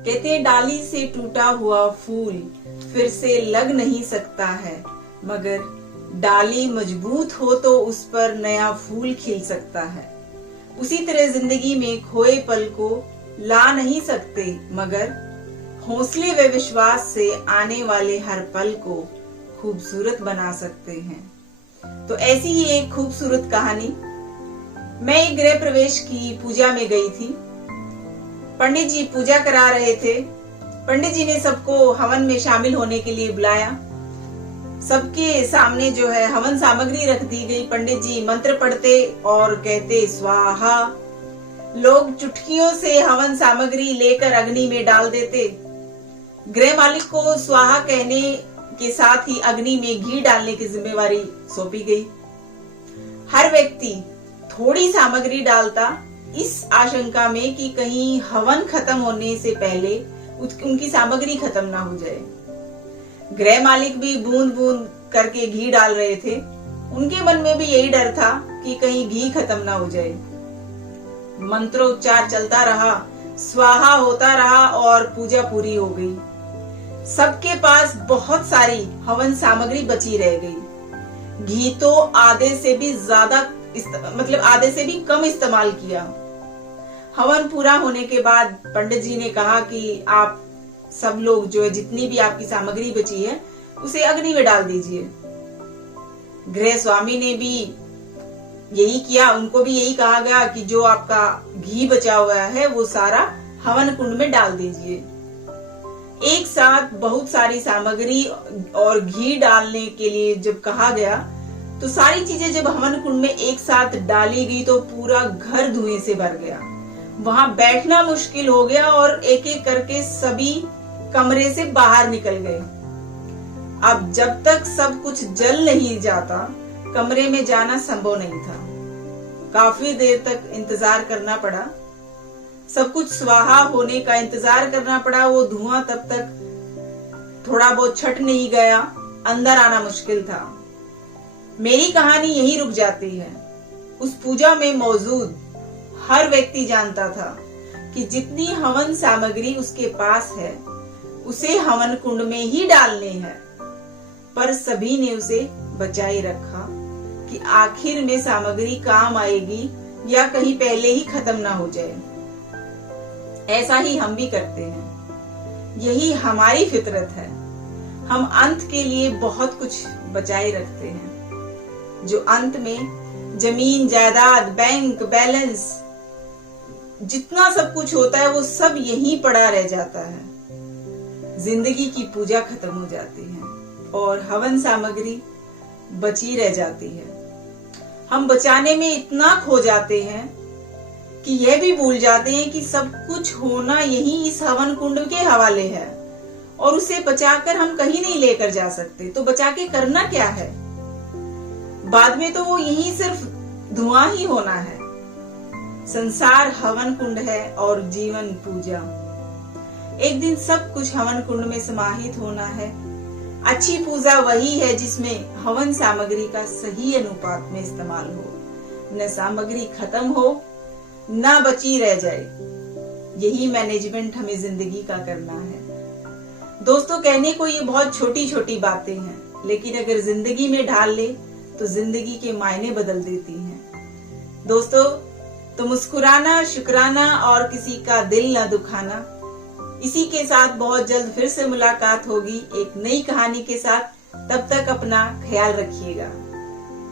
कहते हैं डाली से टूटा हुआ फूल फिर से लग नहीं सकता है, मगर डाली मजबूत हो तो उस पर नया फूल खिल सकता है। उसी तरह जिंदगी में खोए पल को ला नहीं सकते, मगर हौसले व विश्वास से आने वाले हर पल को खूबसूरत बना सकते हैं। तो ऐसी ही एक खूबसूरत कहानी, मैं एक गृह प्रवेश की पूजा में गई थी। पंडित जी पूजा करा रहे थे। पंडित जी ने सबको हवन में शामिल होने के लिए बुलाया। सबके सामने जो है हवन सामग्री रख दी गई। पंडित जी मंत्र पढ़ते और कहते स्वाहा। लोग चुटकियों से हवन सामग्री लेकर अग्नि में डाल देते। गृह मालिक को स्वाहा कहने के साथ ही अग्नि में घी डालने की जिम्मेवारी सौंपी गई। हर व्यक्ति थोड़ी सामग्री डालता, इस आशंका में कि कहीं हवन खत्म होने से पहले उनकी सामग्री खत्म ना हो जाए। गृह मालिक भी बूंद बूंद करके घी डाल रहे थे। उनके मन में भी यही डर था कि कहीं घी खत्म ना हो जाए। मंत्रोच्चार चलता रहा, स्वाहा होता रहा और पूजा पूरी हो गई। सबके पास बहुत सारी हवन सामग्री बची रह गई। घी तो आधे से भी ज्यादा आधे से भी कम इस्तेमाल किया। हवन पूरा होने के बाद पंडित जी ने कहा कि आप सब लोग जो है जितनी भी आपकी सामग्री बची है उसे अग्नि में डाल दीजिए। गृह स्वामी ने भी यही किया। उनको भी यही कहा गया कि जो आपका घी बचा हुआ है वो सारा हवन कुंड में डाल दीजिए। एक साथ बहुत सारी सामग्री और घी डालने के लिए जब कहा गया तो सारी चीजें जब हवन कुंड में एक साथ डाली गई तो पूरा घर धुएं से भर गया। वहां बैठना मुश्किल हो गया और एक एक करके सभी कमरे से बाहर निकल गए। अब जब तक सब कुछ जल नहीं जाता कमरे में जाना संभव नहीं था। काफी देर तक इंतजार करना पड़ा। सब कुछ स्वाहा होने का इंतजार करना पड़ा। वो धुआं तब तक थोड़ा बहुत छट नहीं गया, अंदर आना मुश्किल था। मेरी कहानी यही रुक जाती है। उस पूजा में मौजूद हर व्यक्ति जानता था कि जितनी हवन सामग्री उसके पास है उसे हवन कुंड में ही डालने हैं, पर सभी ने उसे बचाए रखा कि आखिर में सामग्री काम आएगी या कहीं पहले ही खत्म ना हो जाए। ऐसा ही हम भी करते हैं। यही हमारी फितरत है। हम अंत के लिए बहुत कुछ बचाए रखते हैं, जो अंत में जमीन जायदाद बैंक बैलेंस जितना सब कुछ होता है वो सब यहीं पड़ा रह जाता है। जिंदगी की पूजा खत्म हो जाती है और हवन सामग्री बची रह जाती है। हम बचाने में इतना खो जाते हैं कि यह भी भूल जाते हैं कि सब कुछ होना यही इस हवन कुंड के हवाले है और उसे बचाकर हम कहीं नहीं लेकर जा सकते। तो बचा के करना क्या है? बाद में तो वो यही सिर्फ धुआं ही होना है। संसार हवन कुंड है और जीवन पूजा। एक दिन सब कुछ हवन कुंड में समाहित होना है। अच्छी पूजा वही है जिसमें हवन सामग्री का सही अनुपात में इस्तेमाल हो, न सामग्री खत्म हो न बची रह जाए। यही मैनेजमेंट हमें जिंदगी का करना है। दोस्तों, कहने को ये बहुत छोटी छोटी बातें हैं, लेकिन अगर जिंदगी में ढाल ले तो जिंदगी के मायने बदल देती हैं। दोस्तों, तो मुस्कुराना, शुक्राना और किसी का दिल न दुखाना। इसी के साथ बहुत जल्द फिर से मुलाकात होगी एक नई कहानी के साथ। तब तक अपना ख्याल रखिएगा।